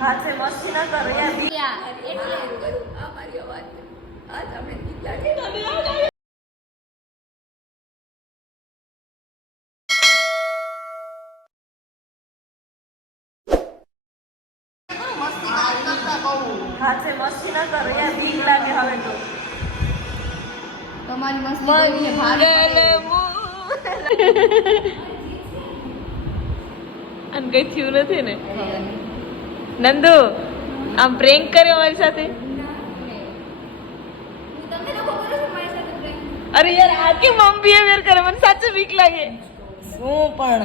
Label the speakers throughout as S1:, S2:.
S1: હાથે મસ્તી ન કરો યાર
S2: અમારી અવાજ આ તમે દીકરા
S1: હાથે મસ્તી ન કરો યાર બીક લાગે હવે તો.
S2: તમારી મસ્તી
S3: અને કઈ થયું નથી ને? નંદુ આમ પ્રેન્ક કર્યો મારી સાથે? અરે યાર આ કે મમ બિહેવિયર કરે? મને સાચું બીક લાગે.
S1: શું પણ?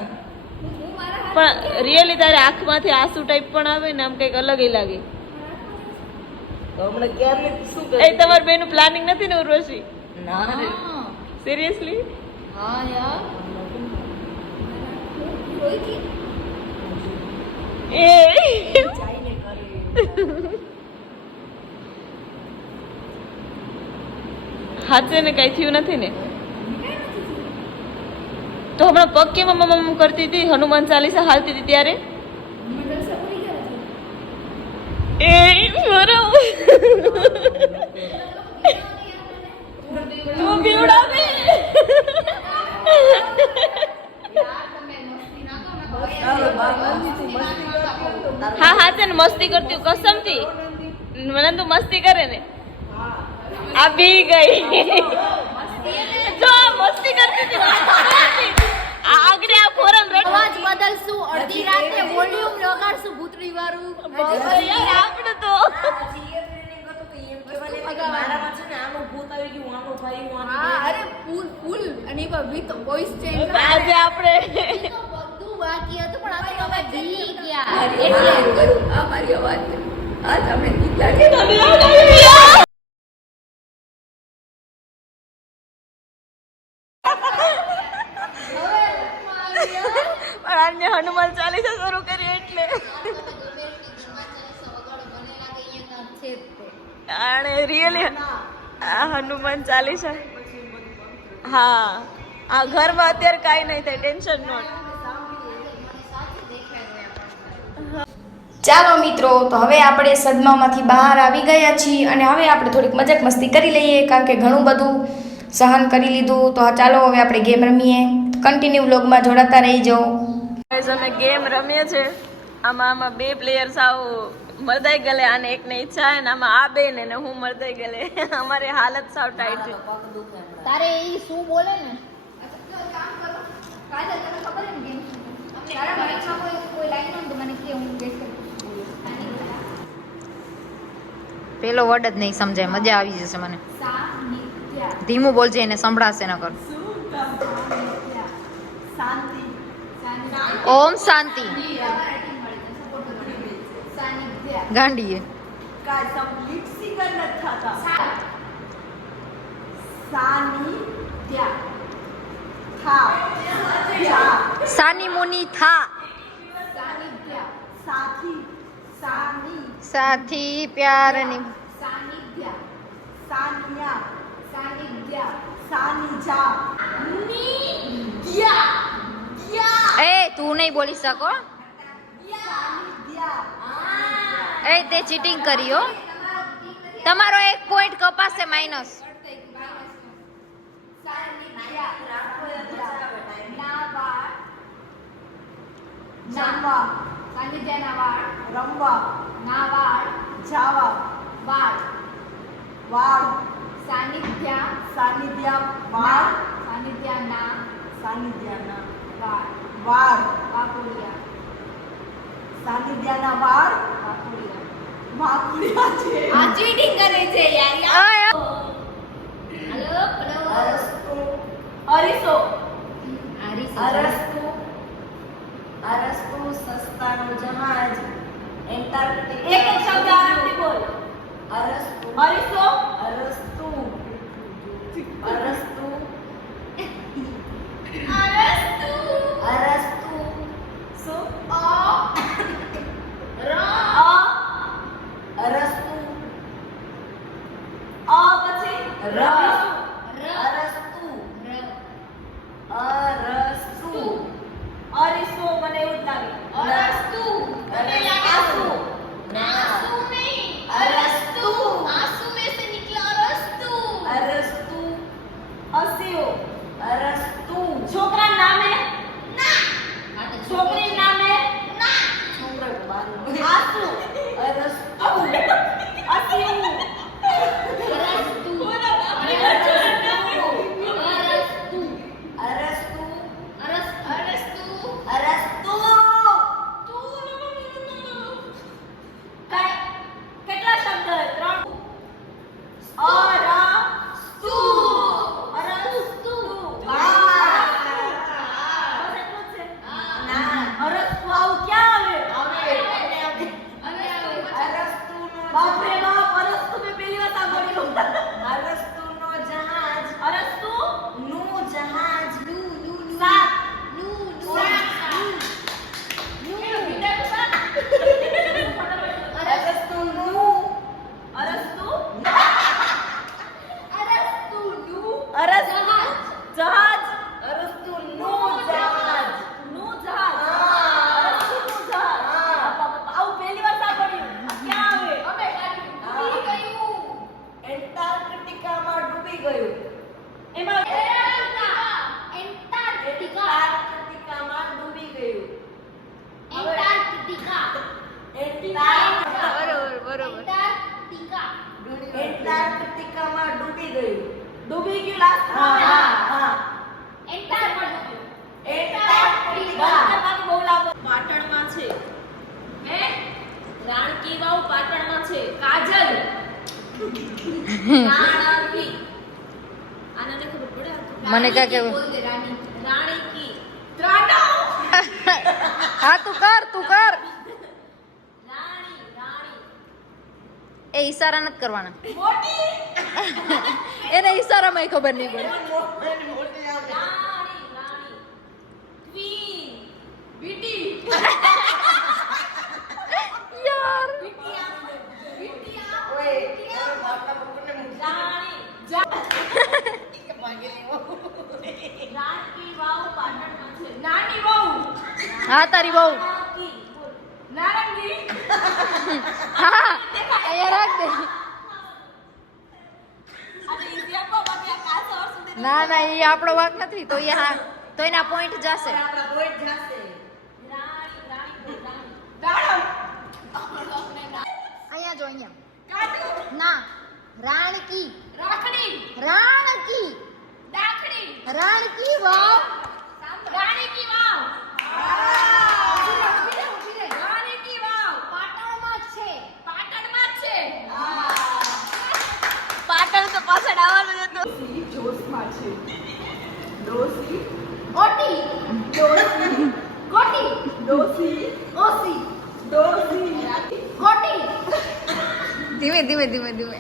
S3: પણ રિયલી તારે આંખમાંથી આંસુ ટાઈપ પણ આવે ને આમ કંઈક અલગ લાગે. એ તમારા બેનું પ્લાનિંગ નથી ને ઉર્વશી?
S1: ના
S2: હા
S3: સિરિયસલી
S2: હા યાર.
S3: એ. હાચે ને કઈ થયું નથી ને? તો હમણાં પગ કેમ મમ મમ કરતી હતી? હનુમાન ચાલીસા હાલતી હતી ત્યારે? એ, મારા તું બીવડાવે
S1: તારો બાપ નથી તું મસ્તી કરતી હોય તો
S3: હા હા છે ને મસ્તી કરતી કસમથી. મને તો મસ્તી કરે ને. આ બી ગઈ. જો મસ્તી કરતી હતી આગળ આ ફોરન રડ
S2: અવાજ બદલશું અડધી રાતે વોલ્યુમ લગાડશું ભૂતળી વાળું
S3: યાર આપણે તો
S2: અરે ફૂલ ફૂલ અને વિથ વોઇસ ચેન્જ
S3: આજે આપણે
S2: હતું પણ તમે ગયા. એટલે આ તમે
S3: આજે હનુમાન ચાલીસા શરૂ કરી એટલે. અને રિયલી આ હનુમાન ચાલીસા. હા. આ ઘરમાં અત્યારે કાંઈ નહીં થાય ટેન્શન નોટ
S4: ચાલો મિત્રો તો હવે આપણે સદમામાંથી બહાર આવી ગયા છીએ અને હવે આપણે થોડીક મજાક મસ્તી કરી લઈએ કારણ કે ઘણું બધું સહન કરી લીધું. તો ચાલો હવે આપણે ગેમ રમીએ. કન્ટિન્યુ વ્લોગમાં જોડાતા રહી જાઓ
S3: અમે ગેમ રમીએ છે. આમાં આમાં બે પ્લેયર્સ આવો મરદાઈ ગલે આને એકને ઈચ્છા અને આમાં આ બે ને હું મરદાઈ ગલે. અમારી હાલત સાવ ટાઈટ છે.
S2: તારે એ શું બોલે ને? કાલે તને ખબર છે ને ગેમ? કોઈ કોઈ લાઈન હોય તો મને કે હું ગેસ કરી
S5: પેલો વર્ડ જ નહીં સમજાય મજા આવી જશે મને. ધીમું બોલજે એને સંભળાશે ન કર. ઓમ શાંતિ. ગાંડીએ.
S1: સાની
S5: મુની થા.
S1: સાથી
S5: સાથી પ્યારની.
S2: સાનિધ્ય
S1: સાનિયા
S2: સાનિધ્ય
S1: સાનિજા.
S5: એ તું નહીં બોલી શકો. એ તે ચીટિંગ કર્યો તમારો એક પોઈન્ટ કપાશે માઇનસ
S1: જમવા
S2: તેના વાળ
S1: રમવા
S2: ના વાળ
S1: જાવા
S2: વાળ.
S1: વાળ.
S2: સાનિધ્ય
S1: સાનિધ્ય વાળ.
S2: સાનિધ્યના
S1: સાનિધ્યાના
S2: વાળ.
S1: વાળ.
S2: વાકુડિયા.
S1: સાનિધ્યાના વાળ.
S2: વાકુડિયા.
S1: વાકુડિયા છે.
S2: આ ચીટિંગ કરે છે યાર યાર. હેલો
S1: અરીસો. અરીસો.
S2: આરીસ
S1: અરસ્તુ અરસ્તુ સસ્તાનો જહાજ એન્ટાર્કટિક એક એક શબ્દ આરામથી બોલ. અરસ્તુ અરીસો? અરસ્તુ અરસ્તુ અરસ્તુ મને
S5: કાંઈક એવું
S2: બોલ દે રાણી.
S3: રાણી કી
S5: હા તું કર તું કર. એ ઈશારા નથી કરવાના. એને ઈશારામાં ખબર નહીં પડે
S3: રાણી રાણી ક્વીન બીટી
S5: યાર
S3: રાણકી વાવ પાટણમાં છે
S1: નાની બહુ
S5: હા તારી બહુ
S1: નારંગી.
S5: હા અહીંયા રાખ દે. ના ના એ આપણો વાક નથી. તો એ હા તો એના પોઈન્ટ જશે. અહીંયા જો અહીંયા. ના રાણકી.
S1: રાખડી.
S5: રાણકી.
S1: રાખડી.
S5: રાણકી વાવ. ધીમે ધીમે ધીમે ધીમે.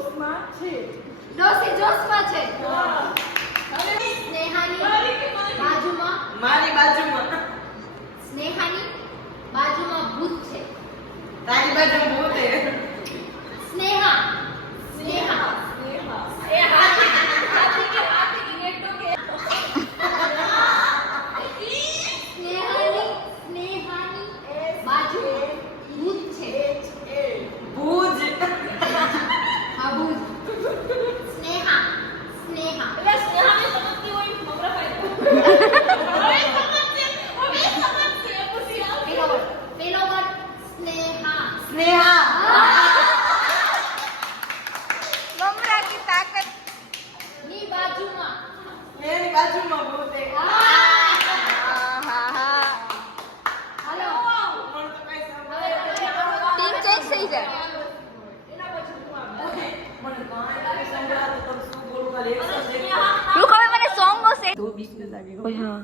S1: જોશમાં છે. ડોસી
S2: જોશમાં
S1: છે. હવે
S2: સ્નેહાની બાજુમાં
S1: મારી બાજુમાં.
S2: સ્નેહાની બાજુમાં ભૂત છે.
S1: તારી બાજુમાં ભૂત છે.
S2: સ્નેહા. સ્નેહા
S1: સ્નેહા.
S2: એ હાથી કે હાથી કે નેટો કે સ્નેહાની સ્નેહાની બાજુ ભૂત છે
S1: ભૂજ
S2: હા ભૂત સ્નેહા સ્નેહા
S3: એટલે સ્નેહાને સમજતી હોય મગરા ભાઈ
S2: પેલો word. પેલો word સ્નેહા
S1: સ્નેહા
S5: મમરાની
S2: તાકાતની બાજુમાં
S1: એની બાજુમાં ભૂત હે
S5: હા હા
S2: હાલો
S1: મને તો કઈ સંભળાય
S5: ટીમ ચેન્જ થઈ જાય
S1: મને કાંઈ નથી સંભળાતું તમે શું બોલું ખાલી એક શબ્દ એક
S5: તું હવે મને સોંગ નો સેટ
S1: તો બીક ન લાગે
S3: હા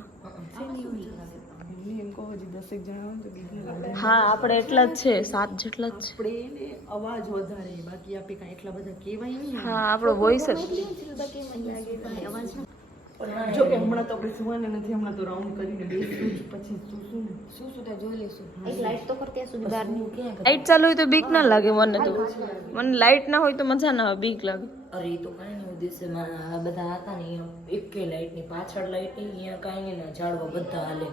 S1: એમ કહો હજી દસેક જણા હોય તો બીક ન લાગે
S3: હા આપણે એટલા જ છે સાત જેટલા જ છે.
S1: આપણે અવાજ વધારે બાકી આપણે કાંઈ એટલા બધા કહેવાય નહીં.
S3: હા આપણો વોઇસ જ
S1: જો કે હમણાં તો આપણે સુવાને નથી હમણાં તો રાઉન્ડ કરીને બેસીશું પછી શું શું શું શું ત્યાં જોઈ લેશું
S2: એક લાઈટ તો કર સુધી બહાર
S3: લાઈટ ચાલુ હોય તો બીક ના લાગે મને તો. મને લાઈટ ના હોય તો મજા ના આવે બીક લાગે.
S6: અરે તો કાંઈ નહીં દિવસે મારા બધા હતા ને અહીંયા એકે લાઇટની પાછળ લાઇટ નહીં અહીંયા કાંઈ નહીં, ને ઝાડવા બધા હાલે.